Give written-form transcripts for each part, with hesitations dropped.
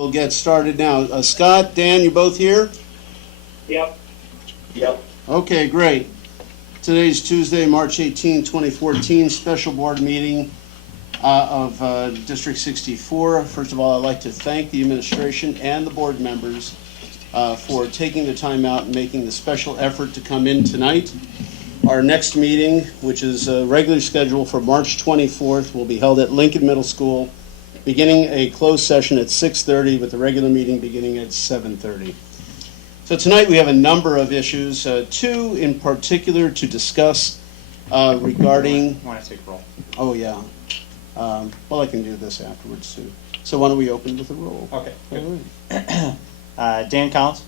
We'll get started now. Scott, Dan, you both here? Yep. Okay, great. Today's Tuesday, March 18, 2014, special board meeting of District 64. First of all, I'd like to thank the administration and the board members for taking the time out and making the special effort to come in tonight. Our next meeting, which is regularly scheduled for March 24th, will be held at Lincoln Middle School, beginning a closed session at 6:30 with the regular meeting beginning at 7:30. So tonight we have a number of issues, two in particular to discuss regarding... I want to take a roll. Oh, yeah. Well, I can do this afterwards, too. So why don't we open with a roll? Okay. All right. Dan Collins.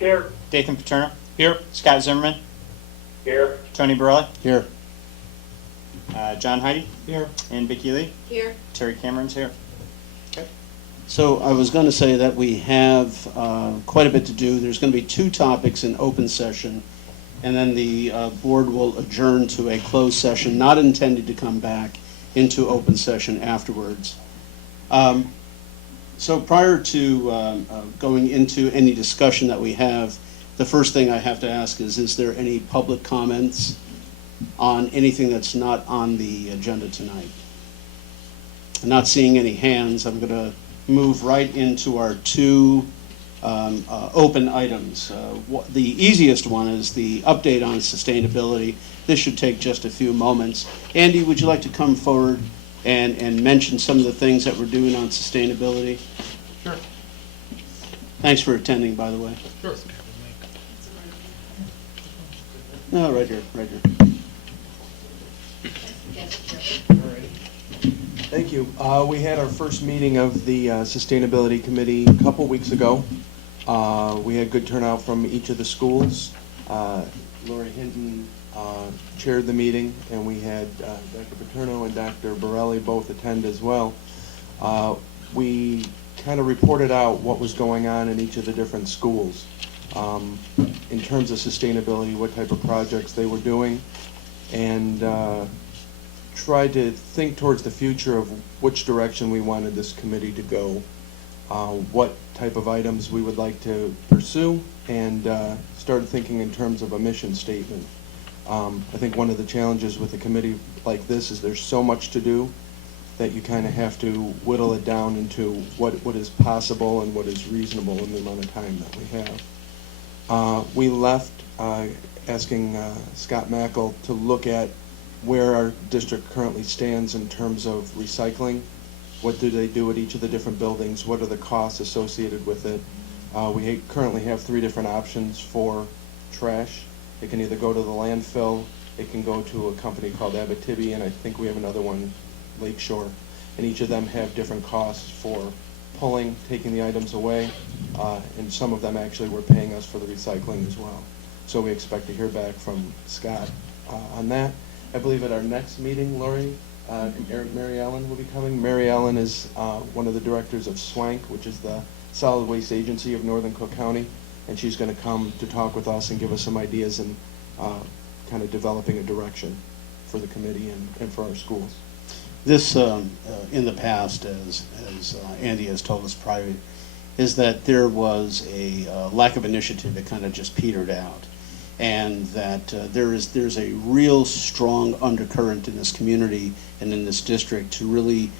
Here. Dathan Paterno. Here. Scott Zimmerman. Here. Tony Borelli. Here. John Heidi. Here. And Vicki Lee. Here. Terry Cameron's here. So I was going to say that we have quite a bit to do. There's going to be two topics in open session, and then the board will adjourn to a closed session, not intended to come back into open session afterwards. So prior to going into any discussion that we have, the first thing I have to ask is there any public comments on anything that's not on the agenda tonight? I'm not seeing any hands. I'm going to move right into our two open items. The easiest one is the update on sustainability. This should take just a few moments. Andy, would you like to come forward and mention some of the things that we're doing on sustainability? Sure. Thanks for attending, by the way. Sure. No, right here, right here. Thank you. We had our first meeting of the Sustainability Committee a couple weeks ago. We had good turnout from each of the schools. Lori Hinton chaired the meeting, and we had Dr. Paterno and Dr. Borelli both attend as well. We kind of reported out what was going on in each of the different schools in terms of sustainability, what type of projects they were doing, and tried to think towards the future of which direction we wanted this committee to go, what type of items we would like to pursue, and started thinking in terms of a mission statement. I think one of the challenges with a committee like this is there's so much to do that you kind of have to whittle it down into what is possible and what is reasonable in the amount of time that we have. We left asking Scott Mackel to look at where our district currently stands in terms of recycling. What do they do at each of the different buildings? What are the costs associated with it? We currently have three different options for trash. It can either go to the landfill, it can go to a company called Abitibi, and I think we have another one, Lakeshore. And each of them have different costs for pulling, taking the items away, and some of them actually were paying us for the recycling as well. So we expect to hear back from Scott on that. I believe at our next meeting, Lori, Mary Ellen will be coming. Mary Ellen is one of the directors of SWANK, which is the Solid Waste Agency of Northern Cook County, and she's going to come to talk with us and give us some ideas and kind of developing a direction for the committee and for our schools. This, in the past, as Andy has told us prior, is that there was a lack of initiative that kind of just petered out, and that there's a real strong undercurrent in this community and in this district to really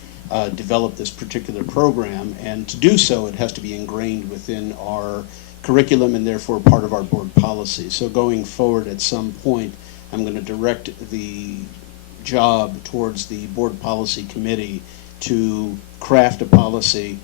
develop this particular program, and to do so it has to be ingrained within our curriculum and therefore part of our board policy. So going forward at some point, I'm going to direct the job towards the board policy committee to craft a policy.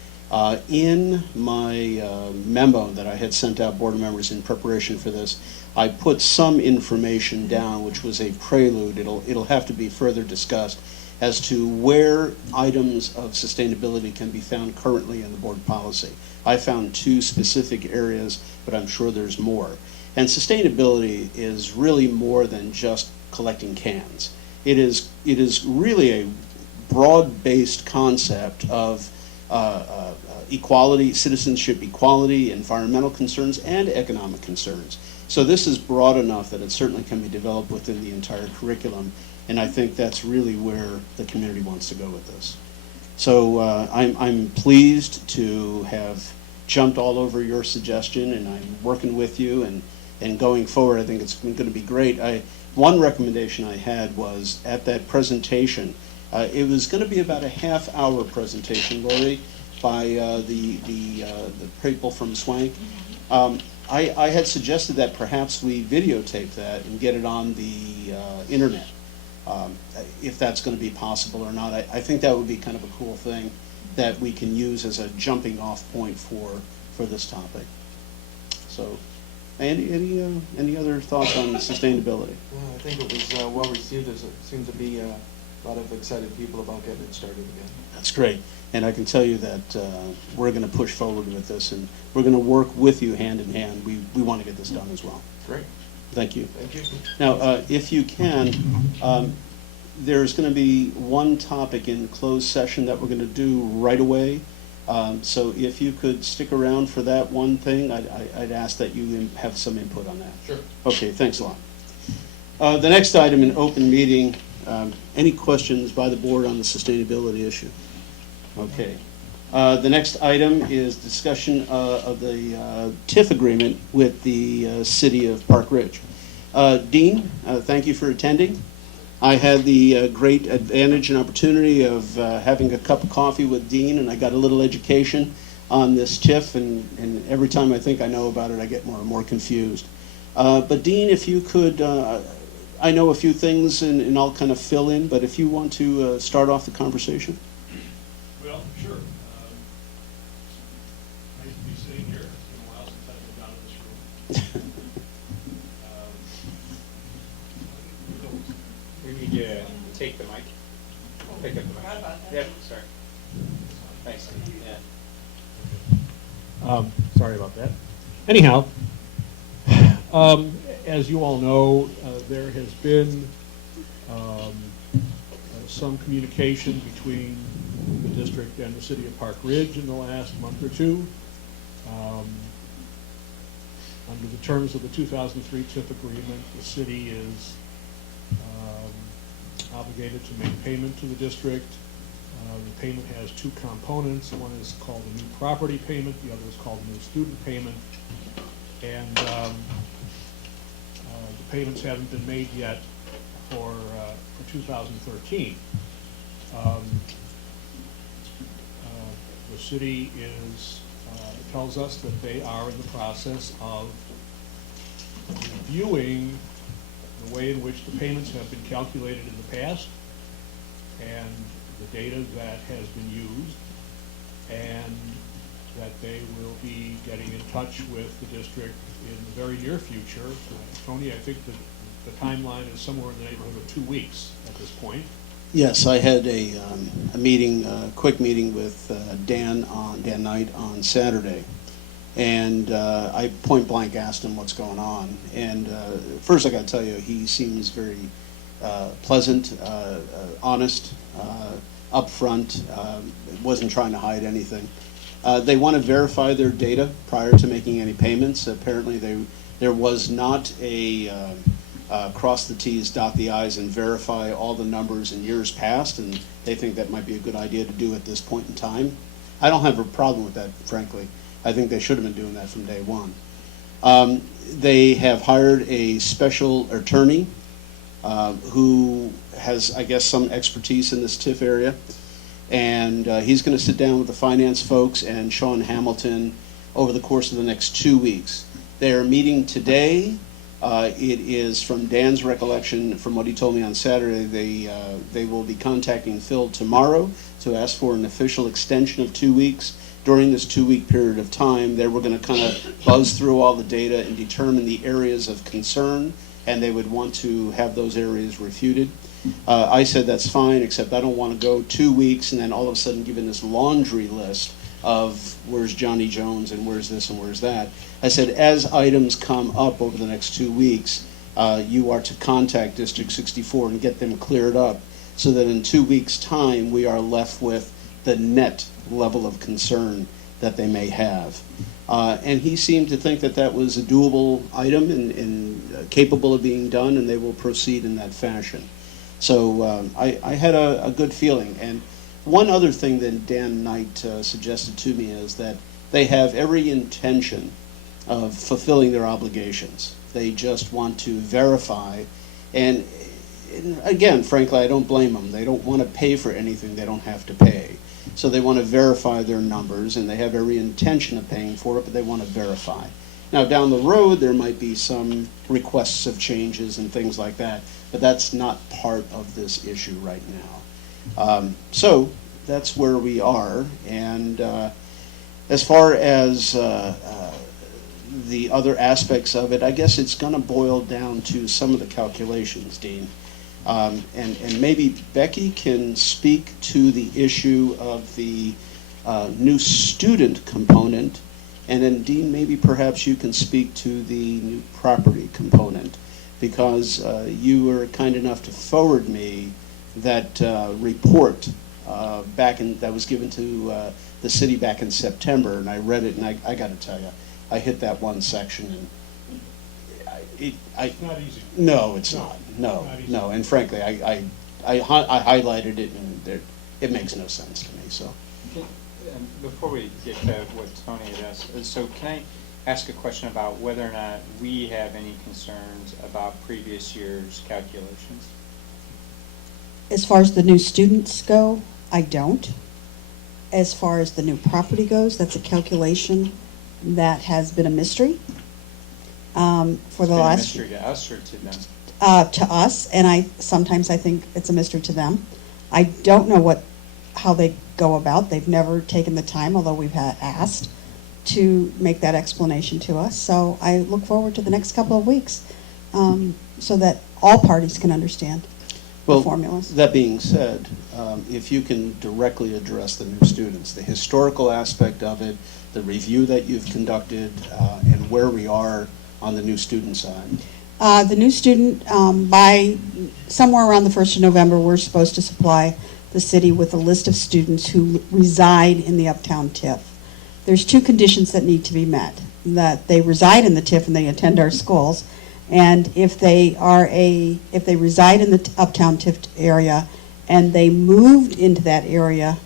In my memo that I had sent out board members in preparation for this, I put some information down which was a prelude. It'll have to be further discussed as to where items of sustainability can be found currently in the board policy. I found two specific areas, but I'm sure there's more. And sustainability is really more than just collecting cans. It is really a broad-based concept of equality, citizenship equality, environmental concerns, and economic concerns. So this is broad enough that it certainly can be developed within the entire curriculum, and I think that's really where the community wants to go with this. So I'm pleased to have jumped all over your suggestion, and I'm working with you, and going forward, I think it's going to be great. One recommendation I had was at that presentation, it was going to be about a half-hour presentation, Lori, by the people from Swank. I had suggested that perhaps we videotape that and get it on the internet, if that's going to be possible or not. I think that would be kind of a cool thing that we can use as a jumping off point for this topic. So, Andy, any other thoughts on sustainability? Yeah, I think it was well received. There seems to be a lot of excited people about getting it started again. That's great. And I can tell you that we're going to push forward with this, and we're going to work with you hand in hand. We want to get this done as well. Great. Thank you. Thank you. Now, if you can, there's going to be one topic in closed session that we're going to do right away. So if you could stick around for that one thing, I'd ask that you have some input on that. Sure. Okay, thanks a lot. The next item in open meeting, any questions by the board on the sustainability issue? Okay. The next item is discussion of the TIF agreement with the city of Park Ridge. Dean, thank you for attending. I had the great advantage and opportunity of having a cup of coffee with Dean, and I got a little education on this TIF, and every time I think I know about it, I get more and more confused. But Dean, if you could, I know a few things, and I'll kind of fill in, but if you want to start off the conversation. Well, sure. Nice to be sitting here. It's been a while since I've been down in this room. We need you to take the mic. Pick up the mic. Yep, sorry. Thanks. Yeah. Sorry about that. Anyhow, as you all know, there has been some communication between the district and the city of Park Ridge in the last month or two. Under the terms of the 2003 TIF agreement, the city is obligated to make payment to the district. The payment has two components. One is called a new property payment, the other is called a new student payment. And the payments haven't been made yet for 2013. The city tells us that they are in the process of reviewing the way in which the payments have been calculated in the past and the data that has been used, and that they will be getting in touch with the district in the very near future. Tony, I think that the timeline is somewhere in the neighborhood of 2 weeks at this point. Yes, I had a meeting, a quick meeting with Dan Knight on Saturday, and I point blank asked him what's going on. And first, I got to tell you, he seems very pleasant, honest, upfront. Wasn't trying to hide anything. They want to verify their data prior to making any payments. Apparently, there was not a cross the T's, dot the I's, and verify all the numbers in years past, and they think that might be a good idea to do at this point in time. I don't have a problem with that, frankly. I think they should have been doing that from day one. They have hired a special attorney who has, I guess, some expertise in this TIF area, and he's going to sit down with the finance folks and Sean Hamilton over the course of the next 2 weeks. They are meeting today. It is, from Dan's recollection, from what he told me on Saturday, they will be contacting Phil tomorrow to ask for an official extension of 2 weeks. During this 2 week period of time, they were going to kind of buzz through all the data and determine the areas of concern, and they would want to have those areas refuted. I said that's fine, except I don't want to go 2 weeks and then all of a sudden given this laundry list of where's Johnny Jones and where's this and where's that. I said, as items come up over the next 2 weeks, you are to contact District 64 and get them cleared up so that in 2 weeks' time we are left with the net level of concern that they may have. And he seemed to think that that was a doable item and capable of being done, and they will proceed in that fashion. So I had a good feeling. And One other thing that Dan Knight suggested to me is that they have every intention of fulfilling their obligations. They just want to verify, and again, frankly, I don't blame them. They don't want to pay for anything they don't have to pay. So they want to verify their numbers, and they have every intention of paying for it, but they want to verify. Now, down the road, there might be some requests of changes and things like that, but that's not part of this issue right now. So that's where we are, and as far as the other aspects of it, I guess it's going to boil down to some of the calculations, Dean. And maybe Becky can speak to the issue of the new student component, and then Dean, maybe perhaps you can speak to the new property component, because you were kind enough to forward me that report that was given to the city back in September, and I read it, and I got to tell you, I hit that one section, and It's not easy. no, it's not. Not easy. No, and frankly, I highlighted it, and it makes no sense to me. So, Before we get to what Tony had asked, so can I ask a question about whether or not we have any concerns about previous year's calculations? As far as the new students go, I don't. As far as the new property goes, that's a calculation that has been a mystery for the last... Is it a mystery to us or to them? To us, and sometimes I think it's a mystery to them. I don't know how they go about. They've never taken the time, although we've asked, to make that explanation to us. So I look forward to the next couple of weeks so that all parties can understand the formulas. That being said, if you can directly address the new students, the historical aspect of it, the review that you've conducted, and where we are on the new student side. The new student, by somewhere around the 1st of November, we're supposed to supply the city with a list of students who reside in the Uptown TIF. There's 2 conditions that need to be met: that they reside in the TIF and they attend our schools, and if they reside in the Uptown TIF area and they moved into that area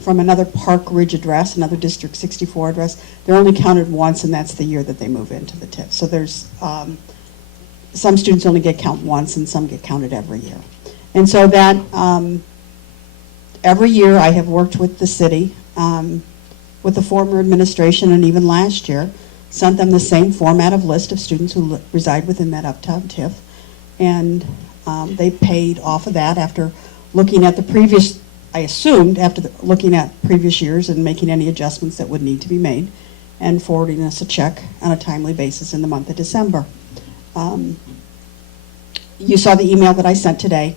from another Park Ridge address, another District 64 address, they're only counted once, and that's the year that they move into the TIF. So there's some students only get counted once, and some get counted every year. And so that every year I have worked with the city, with the former administration, and even last year, sent them the same format of list of students who reside within that Uptown TIF, and they paid off of that after looking at the previous. I assumed after looking at previous years and making any adjustments that would need to be made, and forwarding us a check on a timely basis in the month of December. You saw the email that I sent today,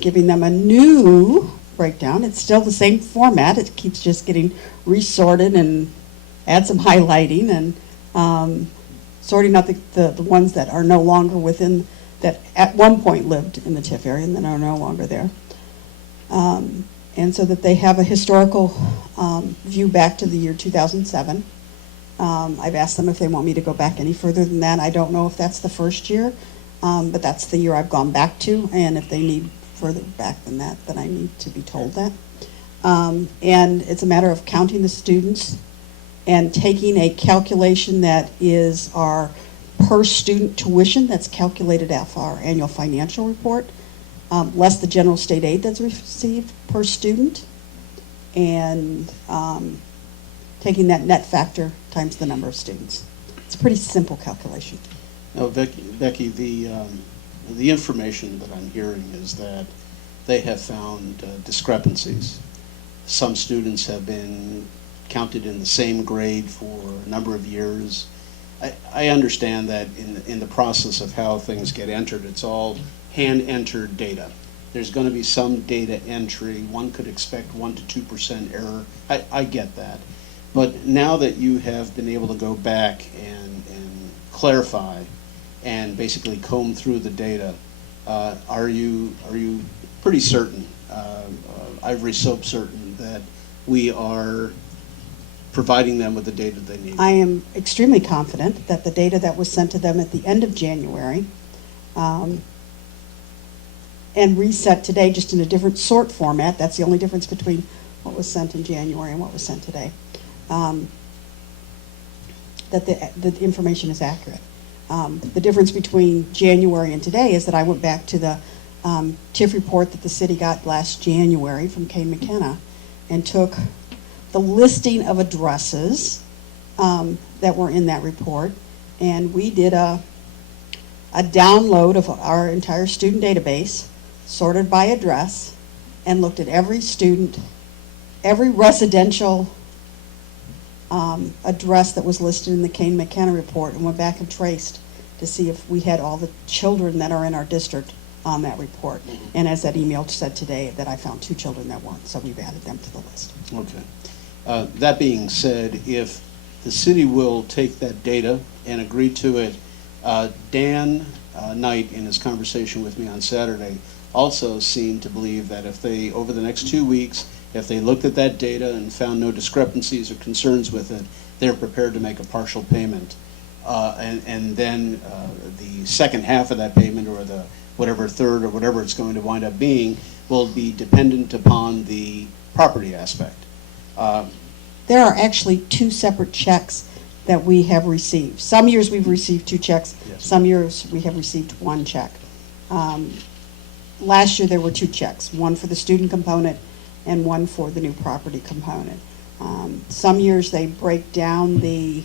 giving them a new breakdown. It's still the same format. It keeps just getting resorted and add some highlighting and sorting out the ones that are no longer within, that at one point lived in the TIF area and then are no longer there. And so that they have a historical view back to the year 2007. I've asked them if they want me to go back any further than that. I don't know if that's the first year, but that's the year I've gone back to, and if they need further back than that, then I need to be told that. And it's a matter of counting the students and taking a calculation that is our per student tuition that's calculated off our annual financial report, less the general state aid that's received per student, and taking that net factor times the number of students. It's a pretty simple calculation. Now, Becky, the information that I'm hearing is that they have found discrepancies. Some students have been counted in the same grade for a number of years. I understand that in the process of how things get entered, it's all hand-entered data. There's going to be some data entry. One could expect 1% to 2% error. I get that. But now that you have been able to go back and clarify and basically comb through the data, are you pretty certain, Ivory Soap certain, that we are providing them with the data they need? I am extremely confident that the data that was sent to them at the end of January and resent today, just in a different sort format. That's the only difference between what was sent in January and what was sent today. That the information is accurate. The difference between January and today is that I went back to the TIF report that the city got last January from Kane McKenna and took the listing of addresses that were in that report, and we did a download of our entire student database, sorted by address, and looked at every student, every residential address that was listed in the Kane McKenna report, and went back and traced to see if we had all the children that are in our district on that report. And as that email said today, that I found 2 children that weren't, so we've added them to the list. Okay. That being said, if the city will take that data and agree to it, Dan Knight, in his conversation with me on Saturday, also seemed to believe that if they, over the next 2 weeks, if they looked at that data and found no discrepancies or concerns with it, they're prepared to make a partial payment. And then the second half of that payment, or the whatever third or whatever it's going to wind up being, will be dependent upon the property aspect. There are actually 2 separate checks that we have received. Some years we've received 2 checks. Yes. Some years we have received 1 check. Last year there were 2 checks, one for the student component and one for the new property component. Some years they break down the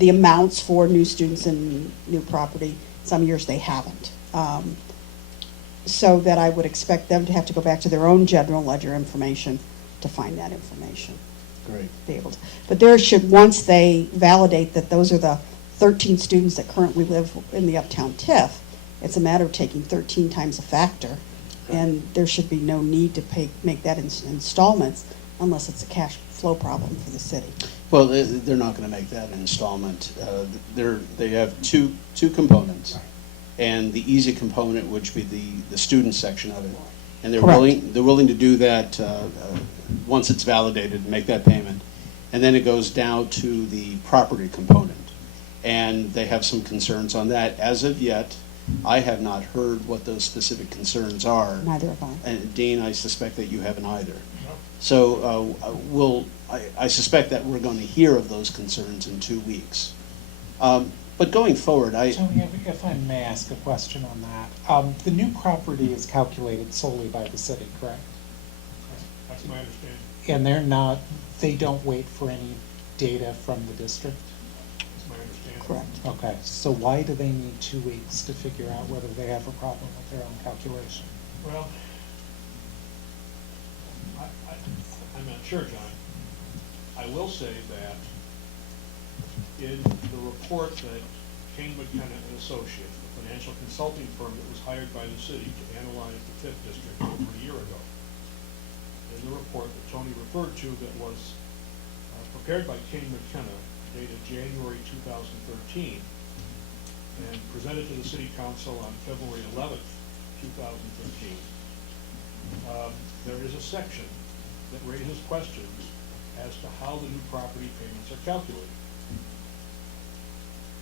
amounts for new students and new property. Some years they haven't. So that I would expect them to have to go back to their own general ledger information to find that information. Great. Be able to. But there should, once they validate that those are the 13 students that currently live in the Uptown TIF, it's a matter of taking 13 times a factor, and there should be no need to make that in installments unless it's a cash flow problem for the city. Well, they're not going to make that an installment. They have two components, and the easy component, which would be the student section of it, and they're Correct. willing to do that once it's validated and make that payment, and then it goes down to the property component, and they have some concerns on that. As of yet, I have not heard what those specific concerns are. Neither have I. And Dean, I suspect that you haven't either. So I suspect that we're going to hear of those concerns in 2 weeks. But going forward, Tony, if I may ask a question on that. The new property is calculated solely by the city, correct? That's my understanding. And they don't wait for any data from the district? That's my understanding. Correct. Okay, so why do they need 2 weeks to figure out whether they have a problem with their own calculation? Well, I'm not sure, John. I will say that in the report that Kane McKenna and Associates, the financial consulting firm that was hired by the city to analyze the TIF district over a year ago, in the report that Tony referred to that was prepared by Kane McKenna, dated January 2013, and presented to the City Council on February 11th, 2013, there is a section that raises questions as to how the new property payments are calculated.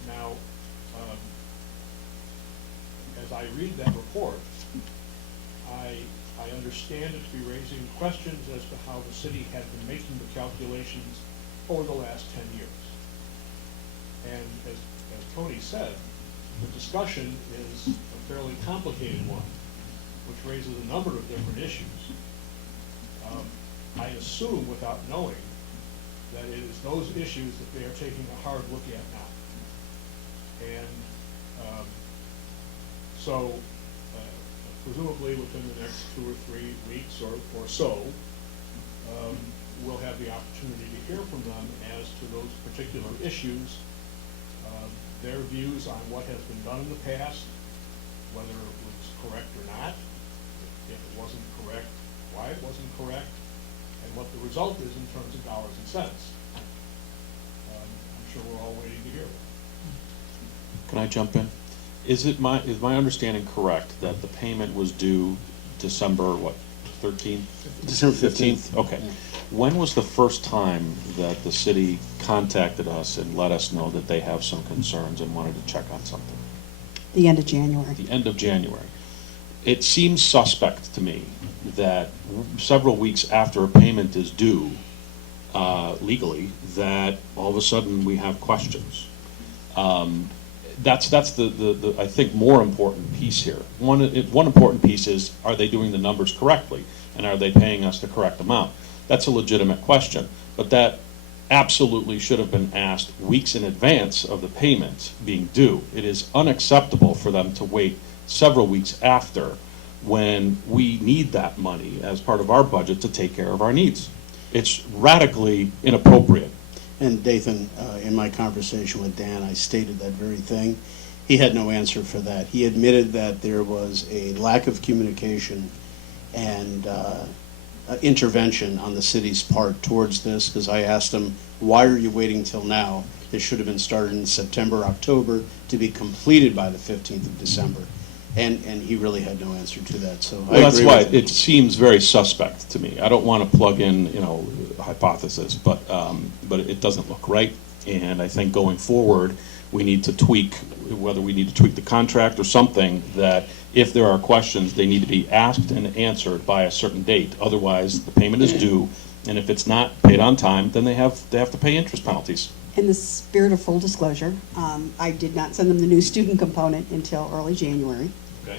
Now, as I read that report, I understand it to be raising questions as to how the city had been making the calculations over the last 10 years. And as Tony said, the discussion is a fairly complicated one, which raises a number of different issues. I assume, without knowing, that it is those issues that they are taking a hard look at now. And so, presumably within the next 2 or 3 weeks or so, we'll have the opportunity to hear from them as to those particular issues, their views on what has been done in the past, whether it was correct or not, if it wasn't correct, why it wasn't correct, and what the result is in terms of dollars and cents. I'm sure we're all waiting to hear that. Can I jump in? Is my understanding correct that the payment was due December, what, 13th? December 15th. Okay. When was the first time that the city contacted us and let us know that they have some concerns and wanted to check on something? The end of January. the end of January. It seems suspect to me that several weeks after a payment is due, legally, that all of a sudden we have questions. That's the I think, more important piece here. One important piece is, are they doing the numbers correctly? And are they paying us the correct amount? That's a legitimate question, but that absolutely should have been asked weeks in advance of the payment being due. It is unacceptable for them to wait several weeks after, when we need that money as part of our budget to take care of our needs. It's radically inappropriate. And Dathan, in my conversation with Dan, I stated that very thing. He had no answer for that. He admitted that there was a lack of communication and intervention on the city's part towards this, because I asked him, why are you waiting till now? This should have been started in September, October, to be completed by the 15th of December. And he really had no answer to that, so I Well, that's agree why with him. it seems very suspect to me. I don't want to plug in, hypothesis, but it doesn't look right. And I think going forward, we need to tweak, whether we need to tweak the contract or something, that if there are questions, they need to be asked and answered by a certain date. Otherwise, the payment is due, and if it's not paid on time, then they have to pay interest penalties. In the spirit of full disclosure, I did not send them the new student component until early January. Okay.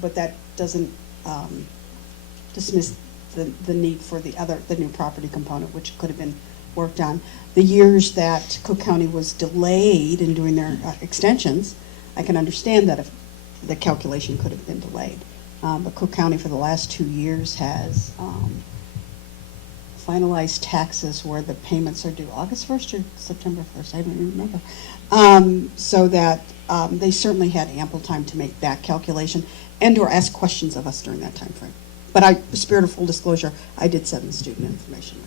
But that doesn't dismiss the need for the new property component, which could have been worked on. The years that Cook County was delayed in doing their extensions, I can understand that if the calculation could have been delayed. But Cook County for the last 2 years has finalized taxes where the payments are due August 1st or September 1st, I don't even remember. So that they certainly had ample time to make that calculation and or ask questions of us during that time frame. But in the spirit of full disclosure, I did send the student information.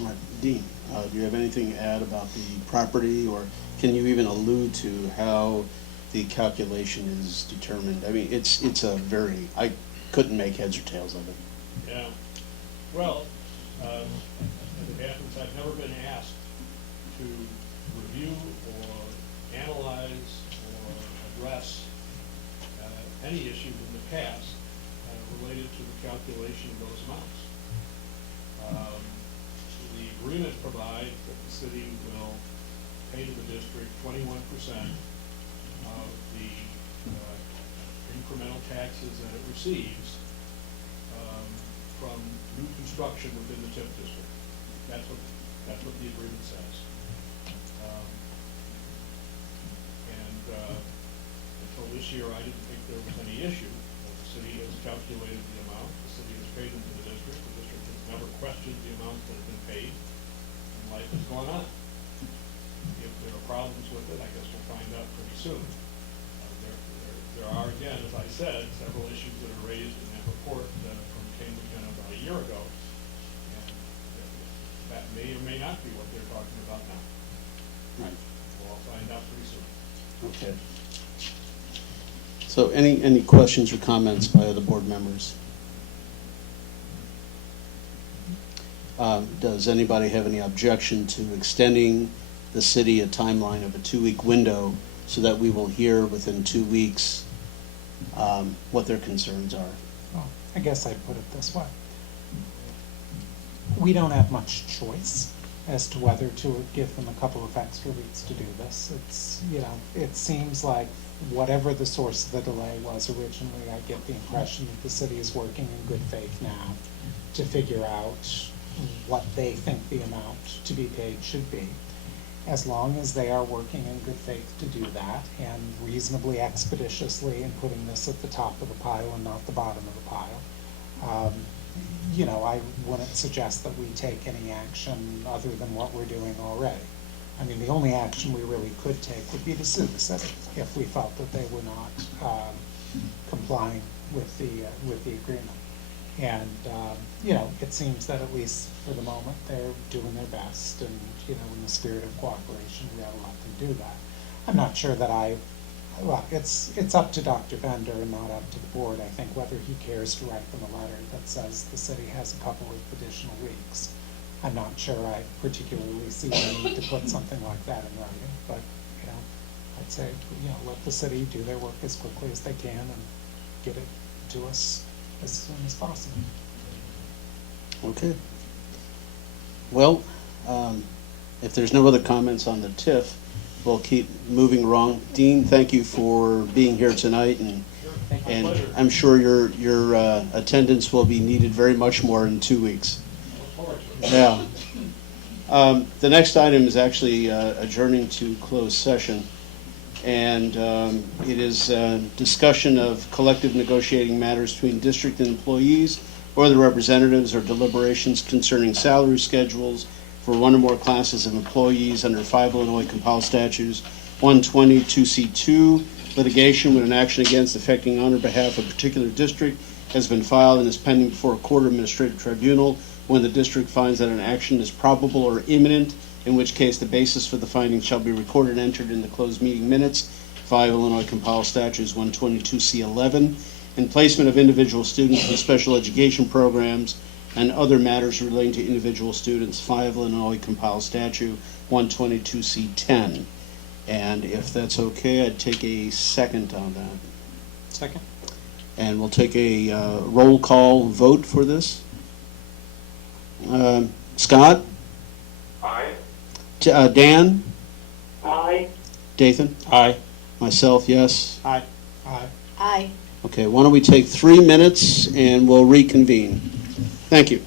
All right, Dean, do you have anything to add about the property, or can you even allude to how the calculation is determined? I mean, it's a very, I couldn't make heads or tails of it. Yeah. Well, as it happens, I've never been asked to review or analyze or address any issues in the past related to the calculation of those amounts. The agreement provides that the city will pay to the district 21% of the incremental taxes that it receives from new construction within the TIF district. That's what the agreement says. Until this year, I didn't think there was any issue. The city has calculated the amount. The city has paid them to the district. The district has never questioned the amounts that have been paid, and life has gone on. If there are problems with it, I guess we'll find out pretty soon. There are, again, as I said, several issues that are raised in that report from Cambridge about a year ago, and that may or may not be what they're talking about now. Right. We'll all find out pretty soon. Okay. So any questions or comments by other board members? Does anybody have any objection to extending the city a timeline of a 2-week window so that we will hear within 2 weeks what their concerns are? Well, I guess I'd put it this way. We don't have much choice as to whether to give them a couple of extra weeks to do this. It's, it seems like whatever the source of the delay was originally, I get the impression that the city is working in good faith now to figure out what they think the amount to be paid should be. As long as they are working in good faith to do that and reasonably expeditiously in putting this at the top of the pile and not the bottom of the pile, I wouldn't suggest that we take any action other than what we're doing already. I mean, the only action we really could take would be to sue the city if we felt that they were not complying with the agreement. And, it seems that at least for the moment, they're doing their best, and, in the spirit of cooperation, we ought to let them do that. I'm not sure that it's up to Dr. Bender and not up to the board, I think, whether he cares to write them a letter that says the city has a couple of additional weeks. I'm not sure I particularly see the need to put something like that in writing, but, you know, I'd say, you know, let the city do their work as quickly as they can and get it to us as soon as possible. Okay. Well, if there's no other comments on the TIF, we'll keep moving along. Dean, thank you for being here tonight, and I'm sure your attendance will be needed very much more in 2 weeks. Yeah. The next item is actually adjourning to closed session, and it is discussion of collective negotiating matters between district and employees or the representatives, or deliberations concerning salary schedules for one or more classes of employees under 5 Illinois compiled statutes 122C2. Litigation when an action against affecting on or behalf of a particular district has been filed and is pending before a court or administrative tribunal when the district finds that an action is probable or imminent, in which case the basis for the finding shall be recorded and entered in the closed meeting minutes, 5 Illinois compiled statutes 122C11, and placement of individual students in special education programs and other matters relating to individual students, 5 Illinois compiled statute 122C10. And if that's okay, I'd take a second on that. Second? And we'll take a roll call vote for this. Scott? Aye. Dan? Aye. Dathan? Aye. Myself, yes. Aye. Aye. Aye. Okay, why don't we take 3 minutes and we'll reconvene. Thank you.